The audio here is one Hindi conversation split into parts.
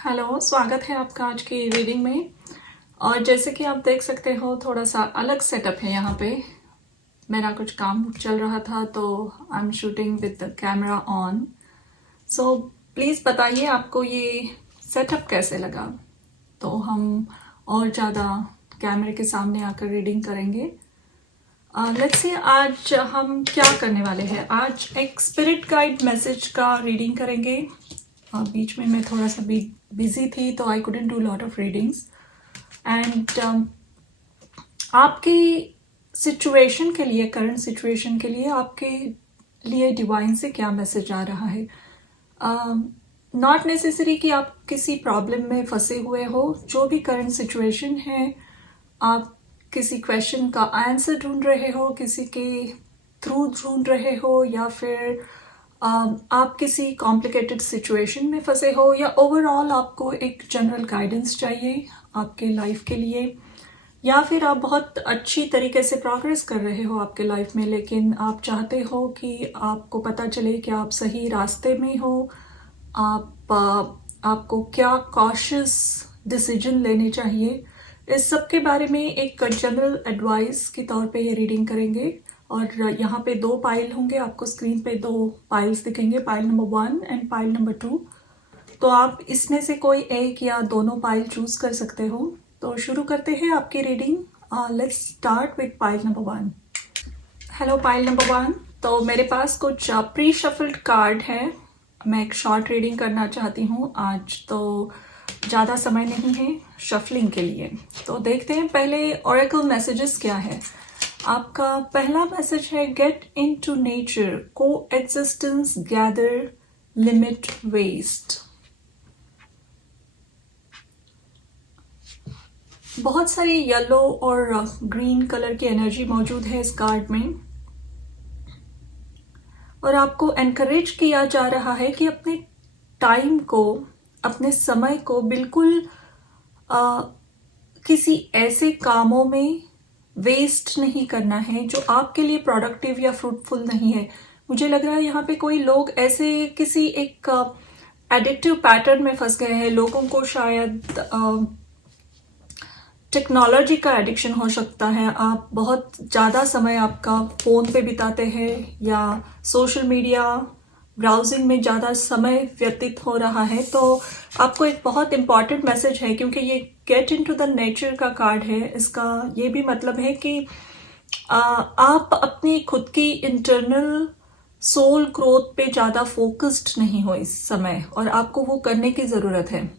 हेलो, स्वागत है आपका आज की रीडिंग में। और जैसे कि आप देख सकते हो थोड़ा सा अलग सेटअप है यहाँ पे। मेरा कुछ काम चल रहा था तो I am shooting with the camera on. So please बताइए आपको ये सेटअप कैसे लगा, तो हम और ज़्यादा कैमरे के सामने आकर रीडिंग करेंगे। लेट्स सी आज हम क्या करने वाले हैं। आज एक स्पिरिट गाइड मैसेज का रीडिंग करेंगे। बीच में मैं थोड़ा सा बिजी थी तो I couldn't do lot of readings and आपकी सिचुएशन के लिए, करंट सिचुएशन के लिए आपके लिए डिवाइन से क्या मैसेज आ रहा है। नॉट नेसेसरी कि आप किसी प्रॉब्लम में फंसे हुए हो। जो भी करंट सिचुएशन है, आप किसी क्वेश्चन का आंसर ढूंढ रहे हो, किसी के थ्रू ढूंढ रहे हो, या फिर आप किसी कॉम्प्लिकेटेड सिचुएशन में फंसे हो, या ओवरऑल आपको एक जनरल गाइडेंस चाहिए आपके लाइफ के लिए, या फिर आप बहुत अच्छी तरीके से प्रोग्रेस कर रहे हो आपके लाइफ में, लेकिन आप चाहते हो कि आपको पता चले कि आप सही रास्ते में हो। आपको क्या कॉशियस डिसीजन लेने चाहिए, इस सब के बारे में एक जनरल एडवाइस के तौर पे ये रीडिंग करेंगे। और यहाँ पे 2 पाइल होंगे, आपको स्क्रीन पे 2 पाइल्स दिखेंगे, pile number 1 and pile number 2। तो आप इसमें से कोई एक या दोनों पाइल चूज कर सकते हो। तो शुरू करते हैं आपकी reading. Let's start with pile number 1। Hello pile number 1। तो मेरे पास कुछ प्री शफल्ड कार्ड है। मैं एक शॉर्ट रीडिंग करना चाहती हूँ आज, तो ज़्यादा समय नहीं है शफलिंग के लिए। तो देखते हैं पहले ऑरेकल मैसेजेस क्या है। आपका पहला मैसेज है गेट इन टू नेचर, को एग्जिस्टेंस, गैदर, लिमिट, वेस्ट। बहुत सारी येलो और ग्रीन कलर की एनर्जी मौजूद है इस कार्ड में, और आपको एनकरेज किया जा रहा है कि अपने टाइम को, अपने समय को बिल्कुल किसी ऐसे कामों में वेस्ट नहीं करना है जो आपके लिए प्रोडक्टिव या फ्रूटफुल नहीं है। मुझे लग रहा है यहाँ पे कोई लोग ऐसे किसी एक एडिक्टिव पैटर्न में फंस गए हैं। लोगों को शायद टेक्नोलॉजी का एडिक्शन हो सकता है। आप बहुत ज़्यादा समय आपका फ़ोन पे बिताते हैं या सोशल मीडिया ब्राउजिंग में ज़्यादा समय व्यतीत हो रहा है। तो आपको एक बहुत इम्पॉर्टेंट मैसेज है, क्योंकि ये गेट इनटू द नेचर का कार्ड है। इसका ये भी मतलब है कि आप अपनी खुद की इंटरनल सोल ग्रोथ पे ज़्यादा फोकस्ड नहीं हो इस समय, और आपको वो करने की ज़रूरत है।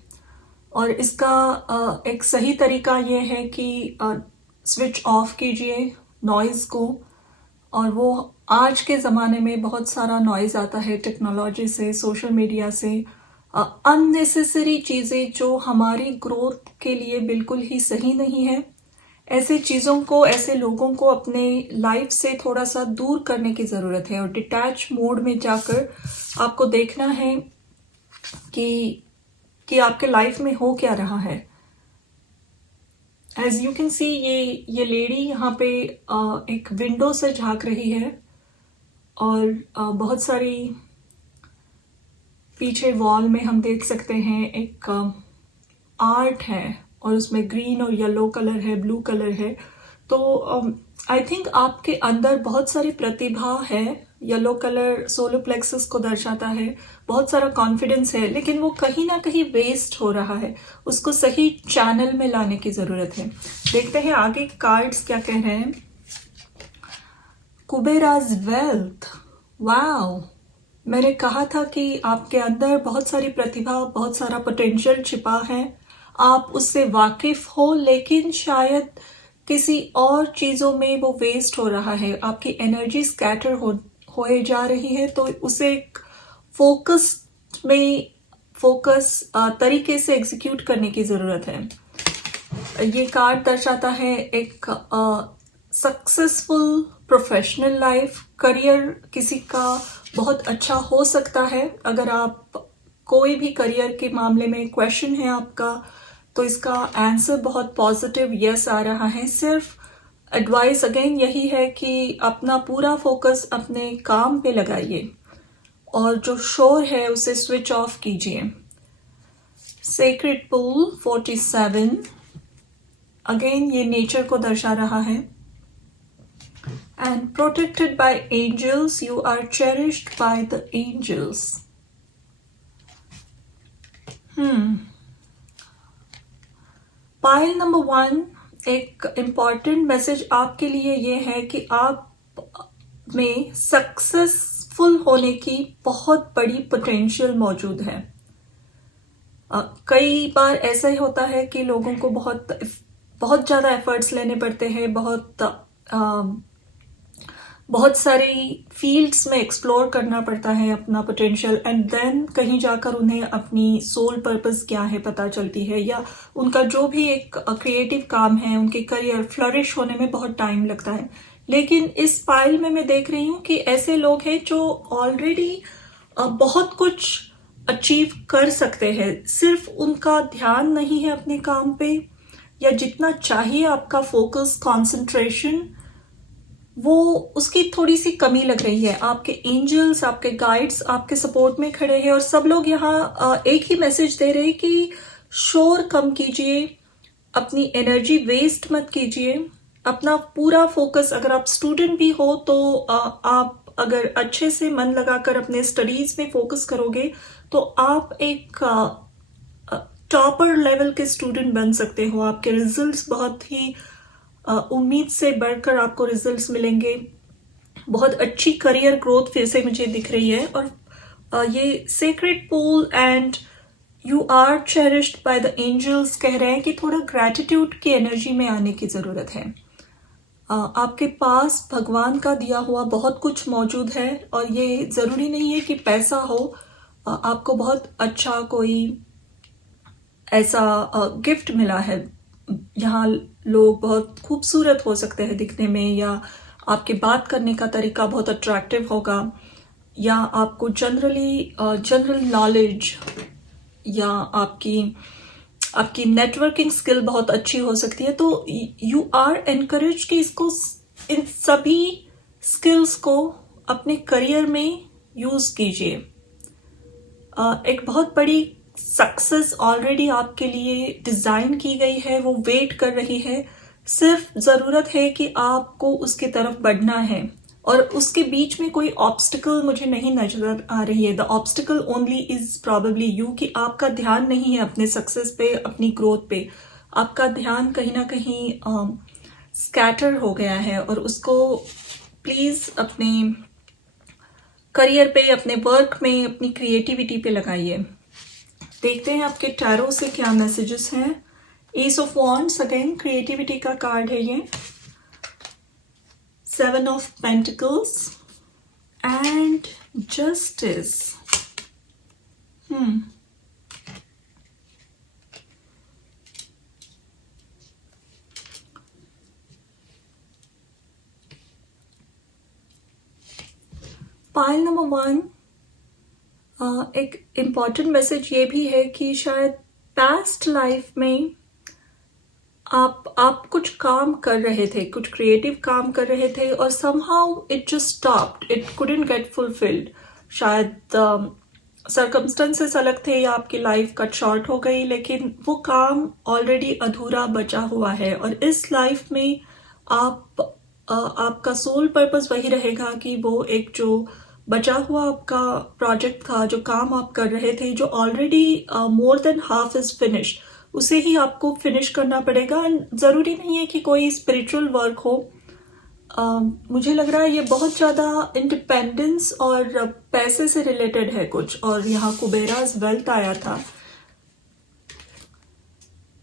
और इसका एक सही तरीका ये है कि स्विच ऑफ कीजिए नॉइज़ को। और वो आज के ज़माने में बहुत सारा नॉइज़ आता है टेक्नोलॉजी से, सोशल मीडिया से, अननेसेसरी चीज़ें जो हमारी ग्रोथ के लिए बिल्कुल ही सही नहीं है। ऐसे चीज़ों को, ऐसे लोगों को अपने लाइफ से थोड़ा सा दूर करने की ज़रूरत है, और डिटैच मोड में जाकर आपको देखना है कि आपके लाइफ में हो क्या रहा है। एज यू कैन सी, ये लेडी यहाँ पे एक विंडो से झांक रही है, और बहुत सारी पीछे वॉल में हम देख सकते हैं एक आर्ट है, और उसमें ग्रीन और येलो कलर है, ब्लू कलर है। तो आई थिंक आपके अंदर बहुत सारी प्रतिभा है। येलो कलर सोलर प्लेक्सस को दर्शाता है, बहुत सारा कॉन्फिडेंस है, लेकिन वो कहीं ना कहीं वेस्ट हो रहा है। उसको सही चैनल में लाने की जरूरत है। देखते हैं आगे कार्ड्स क्या कह रहे हैं। कुबेराज वेल्थ। वाओ, मैंने कहा था कि आपके अंदर बहुत सारी प्रतिभा, बहुत सारा पोटेंशियल छिपा है। आप उससे वाकिफ हो, लेकिन शायद किसी और चीज़ों में वो वेस्ट हो रहा है। आपकी एनर्जी स्कैटर होए जा रही है, तो उसे एक फोकस तरीके से एग्जीक्यूट करने की ज़रूरत है। ये कार्ड दर्शाता है एक सक्सेसफुल प्रोफेशनल लाइफ, करियर किसी का बहुत अच्छा हो सकता है। अगर आप कोई भी करियर के मामले में क्वेश्चन है आपका, तो इसका आंसर बहुत पॉजिटिव यस आ रहा है। सिर्फ एडवाइस अगेन यही है कि अपना पूरा फोकस अपने काम पे लगाइए, और जो शोर है उसे स्विच ऑफ कीजिए। Sacred Pool 47, अगेन ये नेचर को दर्शा रहा है. And protected by angels, you are cherished by the angels. Pile number 1, एक इम्पॉर्टेंट मैसेज आपके लिए ये है कि आप में सक्सेसफुल होने की बहुत बड़ी पोटेंशियल मौजूद है. कई बार ऐसा ही होता है कि लोगों को बहुत ज़्यादा एफर्ट्स लेने पड़ते हैं, बहुत सारी फील्ड्स में एक्सप्लोर करना पड़ता है अपना पोटेंशियल, एंड देन कहीं जाकर उन्हें अपनी सोल पर्पस क्या है पता चलती है, या उनका जो भी एक क्रिएटिव काम है, उनके करियर फ्लरिश होने में बहुत टाइम लगता है. लेकिन इस पाइल में मैं देख रही हूँ कि ऐसे लोग हैं जो ऑलरेडी बहुत कुछ अचीव कर सकते हैं, सिर्फ उनका ध्यान नहीं है अपने काम पे, या जितना चाहिए आपका फोकस, कंसंट्रेशन, वो उसकी थोड़ी सी कमी लग रही है. आपके एंजल्स, आपके गाइड्स आपके सपोर्ट में खड़े हैं, और सब लोग यहाँ एक ही मैसेज दे रहे हैं कि शोर कम कीजिए, अपनी एनर्जी वेस्ट मत कीजिए, अपना पूरा फोकस, अगर आप स्टूडेंट भी हो तो आप अगर अच्छे से मन लगाकर अपने स्टडीज में फोकस करोगे तो आप एक टॉपर लेवल के स्टूडेंट बन सकते हो. आपके रिजल्ट्स बहुत ही उम्मीद से बढ़कर आपको रिजल्ट्स मिलेंगे. बहुत अच्छी करियर ग्रोथ फिर से मुझे दिख रही है. और ये sacred pool and you are cherished by the angels कह रहे हैं कि थोड़ा ग्रैटिट्यूड की एनर्जी में आने की ज़रूरत है. आपके पास भगवान का दिया हुआ बहुत कुछ मौजूद है, और ये ज़रूरी नहीं है कि पैसा हो. आपको बहुत अच्छा कोई ऐसा गिफ्ट मिला है. यहाँ लोग बहुत खूबसूरत हो सकते हैं दिखने में, या आपके बात करने का तरीका बहुत अट्रैक्टिव होगा, या आपको जनरल नॉलेज या आपकी नेटवर्किंग स्किल बहुत अच्छी हो सकती है. तो यू आर एनकरेज कि इन सभी स्किल्स को अपने करियर में यूज कीजिए. एक बहुत बड़ी सक्सेस ऑलरेडी आपके लिए डिजाइन की गई है, वो वेट कर रही है. सिर्फ जरूरत है कि आपको उसकी तरफ बढ़ना है, और उसके बीच में कोई ऑब्स्टिकल मुझे नहीं नजर आ रही है. The obstacle only is probably you, कि आपका ध्यान नहीं है अपने सक्सेस पे, अपनी ग्रोथ पे. आपका ध्यान कहीं ना कहीं स्कैटर हो गया है, और उसको प्लीज अपने करियर पे, अपने वर्क में, अपनी क्रिएटिविटी पे लगाइए. देखते हैं आपके टैरो से क्या मैसेजेस हैं. S of wands, again creativity का कार्ड है ये. 7 of pentacles and justice. Pile number 1, एक इम्पॉर्टेंट मैसेज ये भी है कि शायद पास्ट लाइफ में आप कुछ काम कर रहे थे, कुछ क्रिएटिव काम कर रहे थे, और somehow it just stopped, it couldn't get fulfilled. शायद सर्कमस्टेंसेस अलग थे, या आपकी लाइफ कट शॉर्ट हो गई, लेकिन वो काम ऑलरेडी अधूरा बचा हुआ है. और इस लाइफ में आपका सोल पर्पस वही रहेगा कि वो एक जो बचा हुआ आपका प्रोजेक्ट था, जो काम आप कर रहे थे, जो already more than half is finish, उसे ही आपको फिनिश करना पड़ेगा. एंड ज़रूरी नहीं है कि कोई स्पिरिचुअल वर्क हो. मुझे लग रहा है ये बहुत ज़्यादा इंडिपेंडेंस और पैसे से रिलेटेड है कुछ. और यहाँ कुबेराज वेल्थ आया था.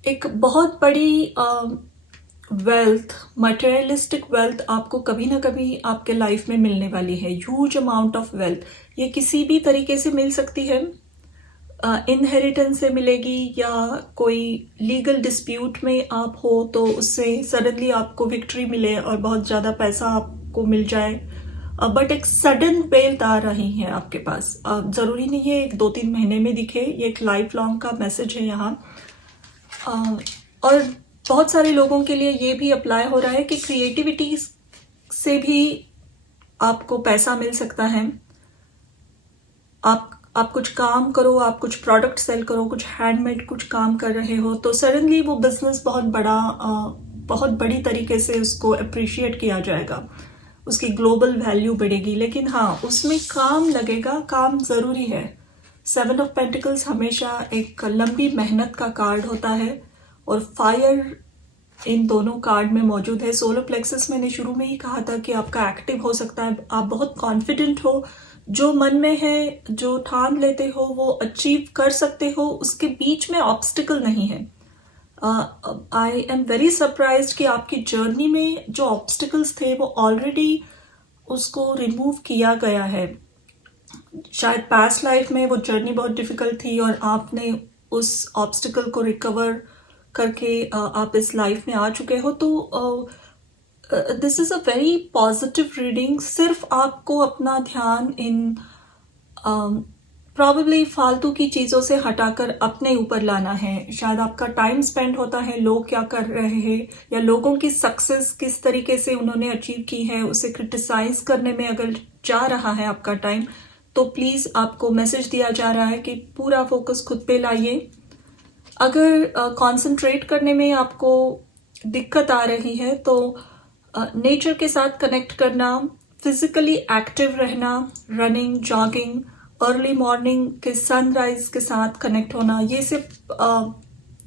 एक बहुत बड़ी वेल्थ, मटेरियलिस्टिक वेल्थ आपको कभी ना कभी आपके लाइफ में मिलने वाली है. Huge amount of wealth. ये किसी भी तरीके से मिल सकती है. इनहेरिटेंस से मिलेगी, या कोई लीगल डिस्प्यूट में आप हो तो उससे सडनली आपको विक्ट्री मिले और बहुत ज़्यादा पैसा आपको मिल जाए. बट एक सडन वेल्थ आ रही है आपके पास. ज़रूरी नहीं है 1-2-3 महीने में दिखे. ये एक लाइफ लॉन्ग का मैसेज है यहाँ. और बहुत सारे लोगों के लिए ये भी अप्लाई हो रहा है कि क्रिएटिविटी से भी आपको पैसा मिल सकता है. आप कुछ काम करो, आप कुछ प्रोडक्ट सेल करो, कुछ हैंडमेड कुछ काम कर रहे हो, तो सडनली वो बिजनेस बहुत बड़ी तरीके से उसको अप्रिशिएट किया जाएगा, उसकी ग्लोबल वैल्यू बढ़ेगी। लेकिन हाँ, उसमें काम लगेगा, काम ज़रूरी है। 7 ऑफ पेंटिकल्स हमेशा एक लंबी मेहनत का कार्ड होता है और फायर इन दोनों कार्ड में मौजूद है। सोलर प्लेक्सस मैंने शुरू में ही कहा था कि आपका एक्टिव हो सकता है, आप बहुत कॉन्फिडेंट हो, जो मन में है, जो ठान लेते हो वो अचीव कर सकते हो, उसके बीच में ऑब्स्टिकल नहीं है। आई एम वेरी सरप्राइज्ड कि आपकी जर्नी में जो ऑब्स्टिकल्स थे वो ऑलरेडी उसको रिमूव किया गया है। शायद पास्ट लाइफ में वो जर्नी बहुत डिफिकल्ट थी और आपने उस ऑब्स्टिकल को रिकवर करके आप इस लाइफ में आ चुके हो। तो this is a very positive reading. सिर्फ आपको अपना ध्यान इन प्रॉबेबली फालतू की चीज़ों से हटाकर अपने ऊपर लाना है। शायद आपका टाइम स्पेंड होता है लोग क्या कर रहे हैं या लोगों की सक्सेस किस तरीके से उन्होंने अचीव की है, उसे क्रिटिसाइज करने में अगर जा रहा है आपका टाइम, तो प्लीज़ आपको मैसेज दिया जा रहा है कि पूरा फोकस खुद पे लाइए। अगर कंसंट्रेट करने में आपको दिक्कत आ रही है तो नेचर के साथ कनेक्ट करना, फिजिकली एक्टिव रहना, रनिंग, जॉगिंग, अर्ली मॉर्निंग के सनराइज के साथ कनेक्ट होना,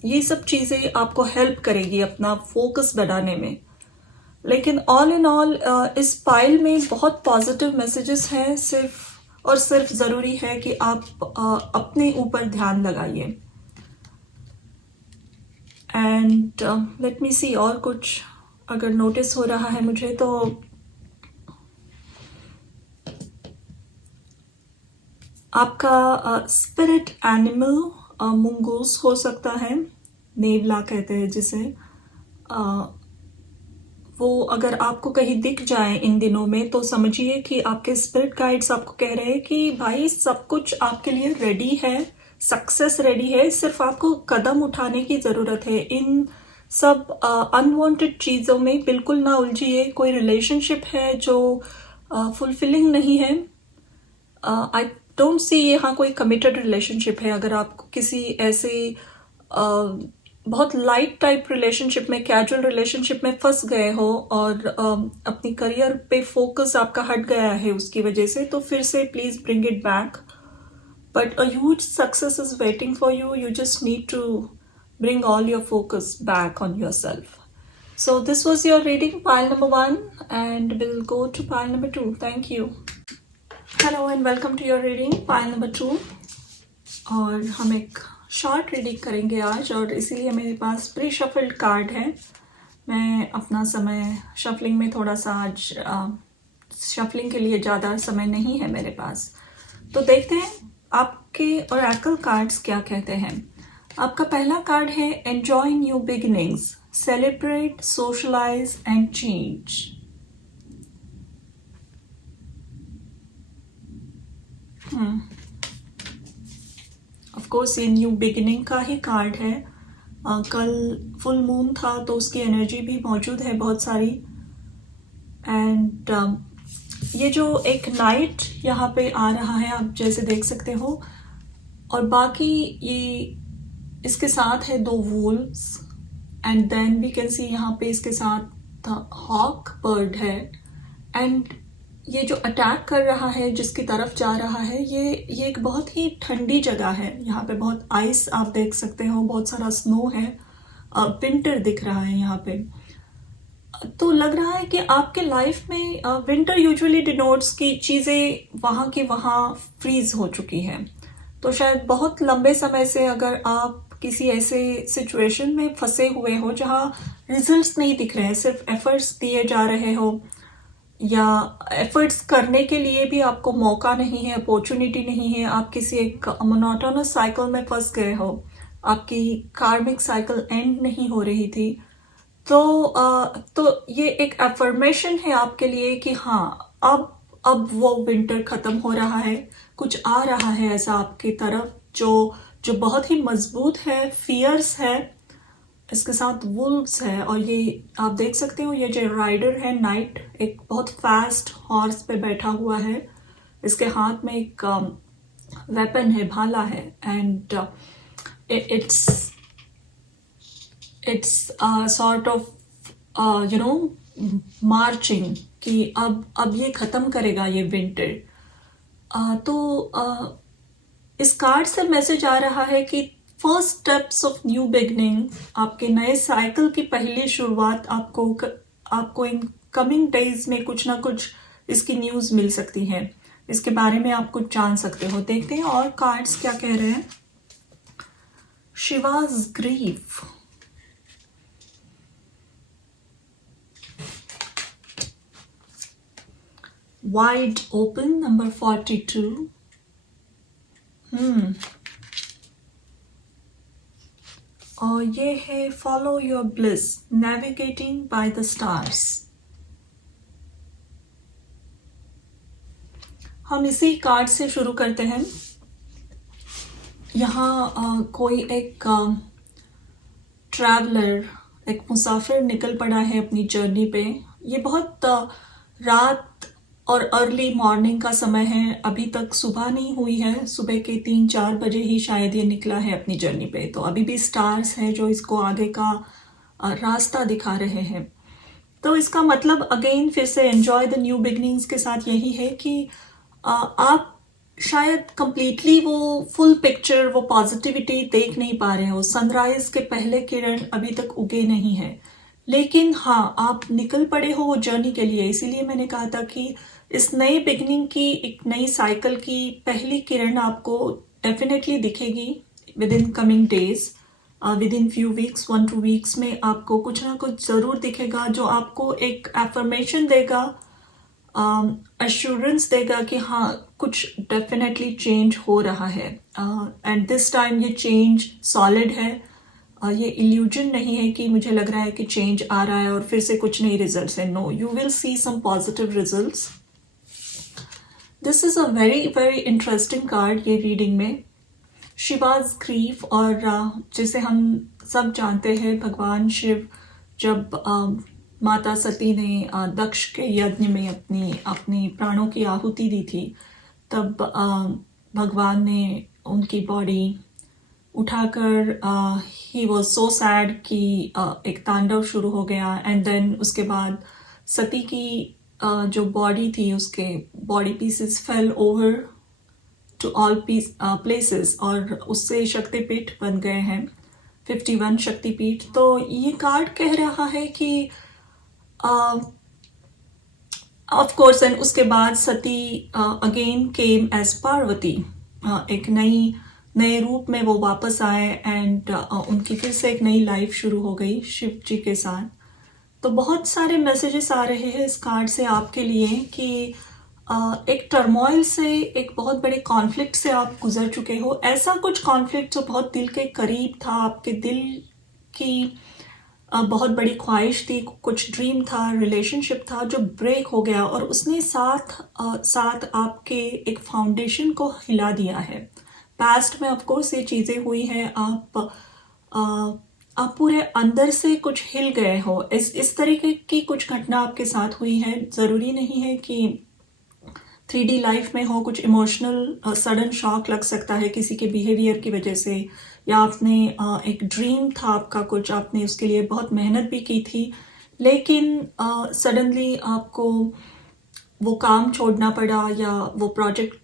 ये सब चीज़ें आपको हेल्प करेगी अपना फोकस बढ़ाने में। लेकिन ऑल इन ऑल इस फाइल में बहुत पॉजिटिव मैसेजेस हैं। सिर्फ और सिर्फ ज़रूरी है कि आप अपने ऊपर ध्यान लगाइए। एंड लेट मी सी, और कुछ अगर नोटिस हो रहा है मुझे तो आपका स्पिरिट एनिमल मुंगूस हो सकता है, नेवला कहते हैं जिसे। वो अगर आपको कहीं दिख जाए इन दिनों में तो समझिए कि आपके स्पिरिट गाइड्स आपको कह रहे हैं कि भाई सब कुछ आपके लिए रेडी है, सक्सेस रेडी है, सिर्फ आपको कदम उठाने की ज़रूरत है। इन सब अनवांटेड चीज़ों में बिल्कुल ना उलझिए। कोई रिलेशनशिप है जो फुलफिलिंग नहीं है, आई डोंट सी यहाँ कोई कमिटेड रिलेशनशिप है। अगर आप किसी ऐसे बहुत लाइट टाइप रिलेशनशिप में, कैजुअल रिलेशनशिप में फंस गए हो और अपनी करियर पे फोकस आपका हट गया है उसकी वजह से, तो फिर से please bring it back. But a huge success is waiting for you, you just need to bring all your focus back on yourself. So this was your reading, pile number 1, and we'll go to pile number 2. Thank you. Hello and welcome to your reading, pile number 2. और हम एक शॉर्ट रीडिंग करेंगे आज, और इसीलिए मेरे पास प्री शफल्ड कार्ड है। मैं अपना समय शफलिंग में थोड़ा सा आज शफलिंग के लिए ज़्यादा समय नहीं है मेरे पास, तो देखते हैं आपके ओरेकल कार्ड्स क्या कहते हैं। आपका पहला कार्ड है enjoy new beginnings, celebrate, socialise and change. Of course ये न्यू बिगिनिंग का ही कार्ड है। कल फुल मून था तो उसकी एनर्जी भी मौजूद है बहुत सारी। एंड ये जो एक नाइट यहाँ पे आ रहा है आप जैसे देख सकते हो, और बाकी ये इसके साथ है 2 wolves, and then we can see यहाँ पे इसके साथ हॉक बर्ड है। एंड ये जो अटैक कर रहा है, जिसकी तरफ जा रहा है, ये एक बहुत ही ठंडी जगह है। यहाँ पे बहुत आइस आप देख सकते हो, बहुत सारा स्नो है, विंटर दिख रहा है यहाँ पे। तो लग रहा है कि आपके लाइफ में विंटर यूजुअली डिनोट्स की चीज़ें वहाँ की वहाँ फ्रीज हो चुकी हैं। तो शायद बहुत लंबे समय से अगर आप किसी ऐसे सिचुएशन में फंसे हुए हो जहाँ रिजल्ट्स नहीं दिख रहे हैं, सिर्फ एफर्ट्स दिए जा रहे हो, या एफर्ट्स करने के लिए भी आपको मौका नहीं है, अपॉर्चुनिटी नहीं है, आप किसी एक मोनोटोनस साइकिल में फंस गए हो, आपकी कार्मिक साइकिल एंड नहीं हो रही थी, तो ये एक अफर्मेशन है आपके लिए कि हाँ, अब वो विंटर खत्म हो रहा है, कुछ आ रहा है ऐसा आपकी तरफ जो बहुत ही मजबूत है, फियर्स है, इसके साथ वुल्व्स है। और ये आप देख सकते हो, ये जो राइडर है नाइट, एक बहुत फास्ट हॉर्स पे बैठा हुआ है, इसके हाथ में एक वेपन है, भाला है, and it's sort of marching कि अब ये खत्म करेगा ये विंटर। इस कार्ड से मैसेज आ रहा है कि first steps of new beginning, आपके नए साइकिल की पहली शुरुआत आपको इन कमिंग डेज में कुछ ना कुछ इसकी न्यूज़ मिल सकती है, इसके बारे में आप कुछ जान सकते हो। देखते हैं और कार्ड्स क्या कह रहे हैं। Shiva's grief, wide open, number 42, और ये है follow your bliss, navigating by the stars. हम इसी कार्ड से शुरू करते हैं। यहाँ कोई एक ट्रैवलर, एक मुसाफिर निकल पड़ा है अपनी जर्नी पे। ये बहुत रात और अर्ली मॉर्निंग का समय है, अभी तक सुबह नहीं हुई है, सुबह के 3-4 बजे ही शायद ये निकला है अपनी जर्नी पे। तो अभी भी स्टार्स हैं जो इसको आगे का रास्ता दिखा रहे हैं। तो इसका मतलब अगेन फिर से एंजॉय द न्यू बिगनिंग्स के साथ यही है कि आप शायद कंप्लीटली वो फुल पिक्चर, वो पॉजिटिविटी देख नहीं पा रहे हो। सनराइज के पहले किरण अभी तक उगे नहीं है, लेकिन हाँ, आप निकल पड़े हो वो जर्नी के लिए। इसीलिए मैंने कहा था कि इस नई बिगनिंग की, एक नई साइकिल की पहली किरण आपको डेफिनेटली दिखेगी with in coming days, with in few weeks, 1-2 weeks में आपको कुछ ना कुछ जरूर दिखेगा जो आपको एक एफर्मेशन देगा, अश्योरेंस देगा कि हाँ, कुछ डेफिनेटली चेंज हो रहा है। एंड दिस टाइम ये चेंज सॉलिड है, ये इल्यूजन नहीं है कि मुझे लग रहा है कि चेंज आ रहा है और फिर से कुछ नहीं रिजल्ट्स है। No, you will see some positive results. This is a very very interesting card ये रीडिंग में। शिवाज ग्रीफ, और जैसे हम सब जानते हैं भगवान शिव जब माता सती ने दक्ष के यज्ञ में अपनी प्राणों की आहुति दी थी, तब भगवान ने उनकी बॉडी उठाकर ही वॉज सो सैड कि एक तांडव शुरू हो गया। एंड देन उसके बाद सती की जो बॉडी थी, उसके body pieces fell over to all places, और उससे शक्तिपीठ बन गए हैं 51 शक्तिपीठ। तो ये कार्ड कह रहा है कि ऑफ कोर्स, एंड उसके बाद सती अगेन केम एज पार्वती, एक नए रूप में वो वापस आए, एंड उनकी फिर से एक नई लाइफ शुरू हो गई शिव जी के साथ। तो बहुत सारे मैसेजेस आ रहे हैं इस कार्ड से आपके लिए कि एक टर्मोइल से, एक बहुत बड़े कॉन्फ्लिक्ट से आप गुजर चुके हो। ऐसा कुछ कॉन्फ्लिक्ट जो बहुत दिल के करीब था, आपके दिल की बहुत बड़ी ख्वाहिश थी, कुछ ड्रीम था, रिलेशनशिप था जो ब्रेक हो गया, और उसने साथ आपके एक फाउंडेशन को हिला दिया है। पास्ट में ऑफ कोर्स ये चीज़ें हुई हैं, आप पूरे अंदर से कुछ हिल गए हो। इस तरीके की कुछ घटना आपके साथ हुई है। ज़रूरी नहीं है कि 3D लाइफ में हो, कुछ इमोशनल सडन शॉक लग सकता है किसी के बिहेवियर की वजह से, या आपने एक ड्रीम था आपका कुछ, आपने उसके लिए बहुत मेहनत भी की थी, लेकिन सडनली आपको वो काम छोड़ना पड़ा या वो प्रोजेक्ट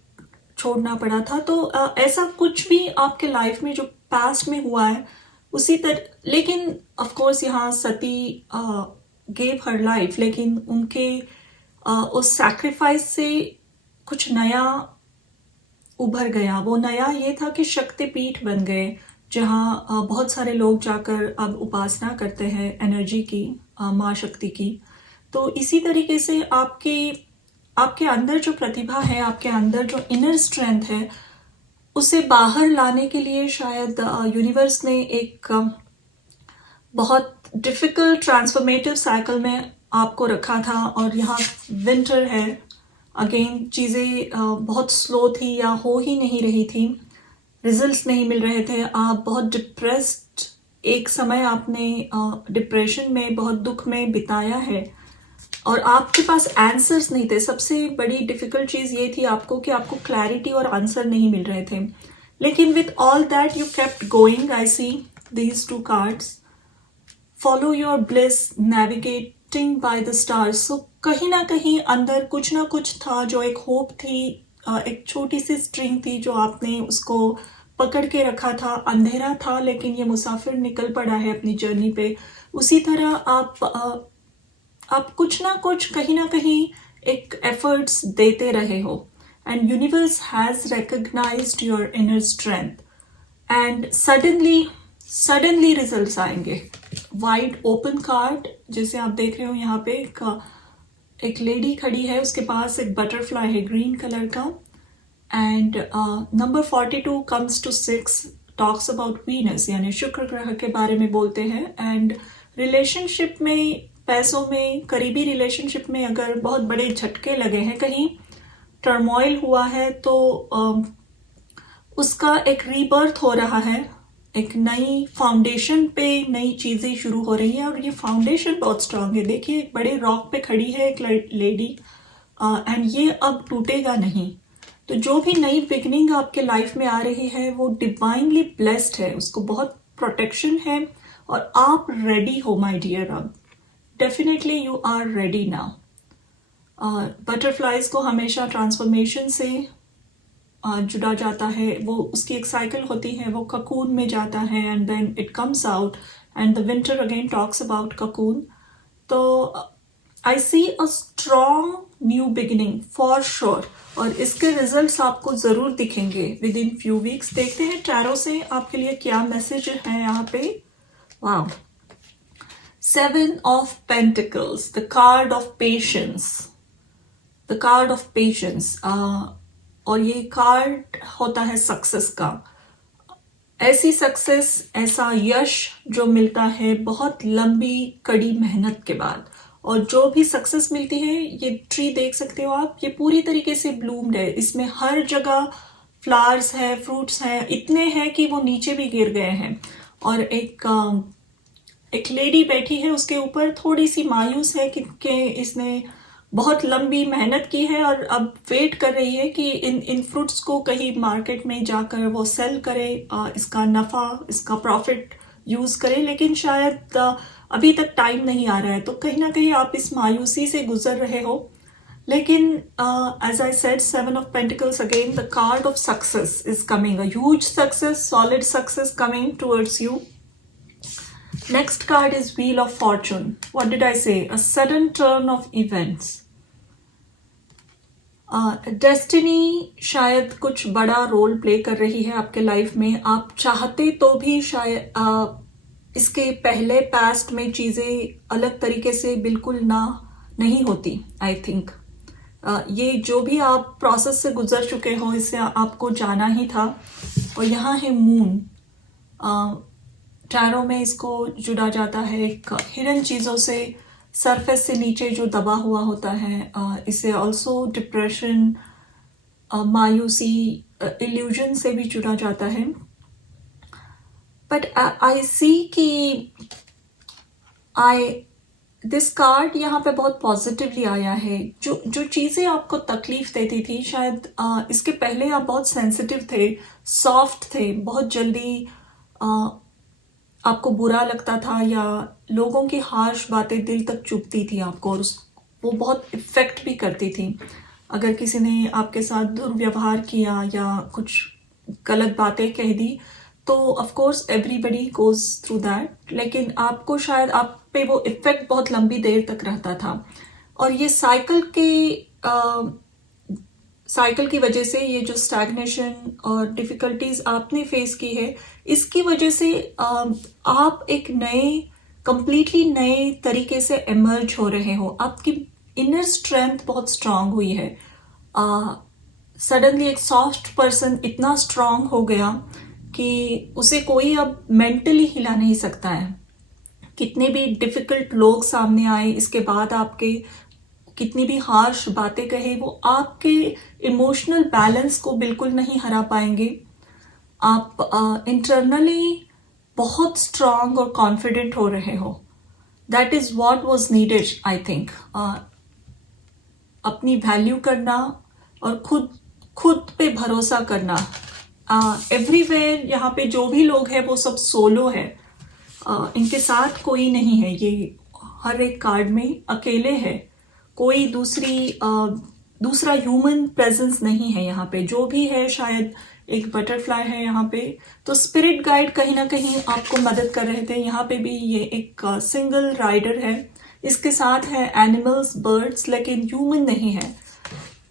छोड़ना पड़ा था। तो ऐसा कुछ भी आपके लाइफ में जो पास्ट में हुआ है उसी तरह। लेकिन ऑफ कोर्स यहाँ सती गेव हर लाइफ, लेकिन उनके उस सैक्रिफाइस से कुछ नया उभर गया। वो नया ये था कि शक्तिपीठ बन गए, जहाँ बहुत सारे लोग जाकर अब उपासना करते हैं एनर्जी की, माँ शक्ति की। तो इसी तरीके से आपके अंदर जो प्रतिभा है, आपके अंदर जो इनर स्ट्रेंथ है, उसे बाहर लाने के लिए शायद यूनिवर्स ने एक बहुत डिफिकल्ट ट्रांसफॉर्मेटिव साइकिल में आपको रखा था। और यहाँ विंटर है, अगेन चीज़ें बहुत स्लो थी या हो ही नहीं रही थी, रिजल्ट्स नहीं मिल रहे थे, आप बहुत डिप्रेस्ड, एक समय आपने डिप्रेशन में, बहुत दुख में बिताया है। और आपके पास आंसर्स नहीं थे। सबसे बड़ी डिफिकल्ट चीज़ ये थी आपको कि आपको क्लैरिटी और आंसर नहीं मिल रहे थे, लेकिन with all that you kept going. I see these two cards, follow your bliss, navigating by the stars. So कहीं ना कहीं अंदर कुछ ना कुछ था, जो एक होप थी, एक छोटी सी स्ट्रिंग थी जो आपने उसको पकड़ के रखा था। अंधेरा था लेकिन ये मुसाफिर निकल पड़ा है अपनी जर्नी पे। उसी तरह आप कुछ ना कुछ कहीं ना कहीं एक एफर्ट्स देते रहे हो, and universe has recognised your inner strength, and suddenly results आएंगे। वाइड ओपन कार्ड जैसे आप देख रहे हो यहाँ पे, एक लेडी खड़ी है, उसके पास एक बटरफ्लाई है ग्रीन कलर का, and number 42 comes to 6, talks about Venus, यानी शुक्र ग्रह के बारे में बोलते हैं। एंड रिलेशनशिप में, पैसों में, करीबी रिलेशनशिप में अगर बहुत बड़े झटके लगे हैं, कहीं टर्मोइल हुआ है, तो उसका एक रीबर्थ हो रहा है, एक नई फाउंडेशन पे नई चीजें शुरू हो रही है, और ये फाउंडेशन बहुत स्ट्रांग है। देखिए एक बड़े रॉक पे खड़ी है एक लेडी, एंड ये अब टूटेगा नहीं। तो जो भी नई बिगनिंग आपके लाइफ में आ रही है वो डिवाइनली ब्लेस्ड है, उसको बहुत प्रोटेक्शन है, और आप रेडी हो माय डियर। अब definitely you are ready now. Butterflies को हमेशा ट्रांसफॉर्मेशन से जुड़ा जाता है, वो उसकी एक साइकिल होती है, वो ककून में जाता है and then it comes out, and the winter again talks about cocoon. तो I see a strong new beginning for sure, और इसके रिजल्ट्स आपको जरूर दिखेंगे विद इन फ्यू वीक्स। देखते हैं टैरो से आपके लिए क्या मैसेज है यहाँ पे। वाव, 7 of Pentacles, the card of patience, the card of patience, और ये कार्ड होता है सक्सेस का। ऐसी सक्सेस, ऐसा यश जो मिलता है बहुत लंबी कड़ी मेहनत के बाद, और जो भी सक्सेस मिलती है, ये ट्री देख सकते हो आप, ये पूरी तरीके से ब्लूम्ड है, इसमें हर जगह फ्लावर्स है, फ्रूट्स हैं, इतने हैं कि वो नीचे भी गिर गए हैं, और एक लेडी बैठी है, उसके ऊपर थोड़ी सी मायूस है कि इसने बहुत लंबी मेहनत की है और अब वेट कर रही है कि इन फ्रूट्स को कहीं मार्केट में जाकर वो सेल करे, इसका नफा, इसका प्रॉफिट यूज करे, लेकिन शायद अभी तक टाइम नहीं आ रहा है। तो कहीं ना कहीं आप इस मायूसी से गुजर रहे हो, लेकिन as I said, 7 of Pentacles again, the card of success is coming, a huge success, solid success coming towards you. Next card is Wheel of Fortune. What did I say? A sudden turn of events. Destiny शायद कुछ बड़ा रोल प्ले कर रही है आपके लाइफ में। आप चाहते तो भी शायद इसके पहले पास्ट में चीज़ें अलग तरीके से बिल्कुल नहीं होती। आई थिंक ये जो भी आप प्रोसेस से गुजर चुके हो, इससे आपको जाना ही था। और यहाँ है मून, टैरो में इसको जुड़ा जाता है एक हिडन चीज़ों से, सरफेस से नीचे जो दबा हुआ होता है। इसे ऑल्सो डिप्रेशन, मायूसी, इल्यूजन से भी जुड़ा जाता है। बट आई सी कि दिस कार्ड यहाँ पे बहुत पॉजिटिवली आया है। जो चीज़ें आपको तकलीफ देती थी, शायद इसके पहले आप बहुत सेंसिटिव थे, सॉफ्ट थे, बहुत जल्दी आपको बुरा लगता था, या लोगों की हार्श बातें दिल तक चुभती थी आपको, और वो बहुत इफेक्ट भी करती थी। अगर किसी ने आपके साथ दुर्व्यवहार किया या कुछ गलत बातें कह दी, तो of course everybody goes through that, लेकिन आपको शायद आप पे वो इफेक्ट बहुत लंबी देर तक रहता था। और ये साइकिल की वजह से, ये जो स्टैग्नेशन और डिफिकल्टीज आपने फेस की है, इसकी वजह से आप एक कंप्लीटली नए तरीके से इमर्ज हो रहे हो। आपकी इनर स्ट्रेंथ बहुत स्ट्रांग हुई है। सडनली एक सॉफ्ट पर्सन इतना स्ट्रांग हो गया कि उसे कोई अब मेंटली हिला नहीं सकता है। कितने भी डिफिकल्ट लोग सामने आए, इसके बाद आपके कितनी भी हार्श बातें कहे, वो आपके इमोशनल बैलेंस को बिल्कुल नहीं हरा पाएंगे। आप इंटरनली बहुत स्ट्रांग और कॉन्फिडेंट हो रहे हो। That is what was needed, I think. अपनी वैल्यू करना और खुद पे भरोसा करना। एवरीवेयर यहाँ पे जो भी लोग हैं वो सब सोलो है, इनके साथ कोई नहीं है, ये हर एक कार्ड में अकेले है, कोई दूसरा ह्यूमन प्रेजेंस नहीं है यहाँ पे। जो भी है शायद एक बटरफ्लाई है यहाँ पे, तो स्पिरिट गाइड कहीं ना कहीं आपको मदद कर रहे थे। यहाँ पे भी ये एक सिंगल राइडर है, इसके साथ है एनिमल्स, बर्ड्स, लेकिन ह्यूमन नहीं है।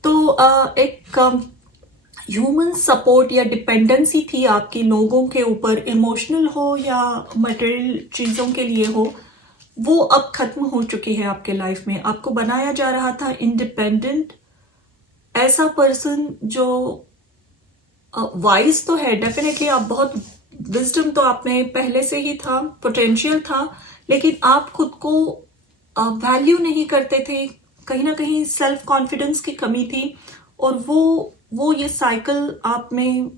तो एक ह्यूमन सपोर्ट या डिपेंडेंसी थी आपकी लोगों के ऊपर, इमोशनल हो या मटेरियल चीज़ों के लिए हो, वो अब खत्म हो चुकी है आपके लाइफ में। आपको बनाया जा रहा था इंडिपेंडेंट, ऐसा पर्सन जो वाइज तो है डेफिनेटली, आप बहुत विजडम तो आप में पहले से ही था, पोटेंशियल था, लेकिन आप खुद को वैल्यू नहीं करते थे, कहीं ना कहीं सेल्फ कॉन्फिडेंस की कमी थी, और वो ये साइकिल आप में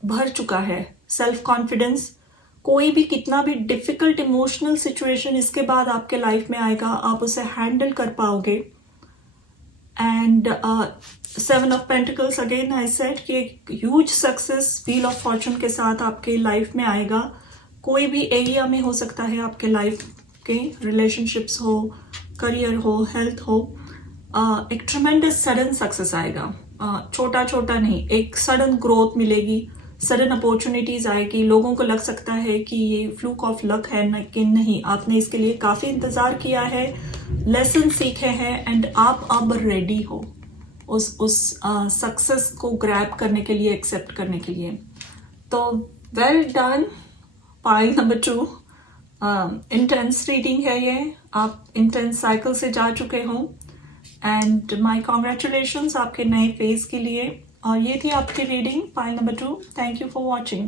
भर चुका है। सेल्फ कॉन्फिडेंस, कोई भी कितना भी डिफिकल्ट इमोशनल सिचुएशन इसके बाद आपके लाइफ में आएगा, आप उसे हैंडल कर पाओगे। And 7 of pentacles, again I said कि एक huge success wheel of Fortune के साथ आपके लाइफ में आएगा। कोई भी एरिया में हो सकता है आपके लाइफ के, रिलेशनशिप्स हो, करियर हो, हेल्थ हो, एक ट्रेमेंडस सडन सक्सेस आएगा। छोटा छोटा नहीं, एक सडन ग्रोथ मिलेगी, सडन अपॉर्चुनिटीज आएगी। लोगों को लग सकता है कि ये फ्लूक ऑफ लक है, लेकिन नहीं, आपने इसके लिए काफी इंतजार किया है, लेसन सीखे हैं, एंड आप अब रेडी हो उस सक्सेस को ग्रैब करने के लिए, एक्सेप्ट करने के लिए। तो well done, pile number 2। Intense reading है ये, आप इंटेंस साइकिल से जा चुके हो, एंड माई कॉन्ग्रेचुलेशंस आपके नए फेज के लिए। और ये थी आपकी reading, pile number 2। Thank you for watching.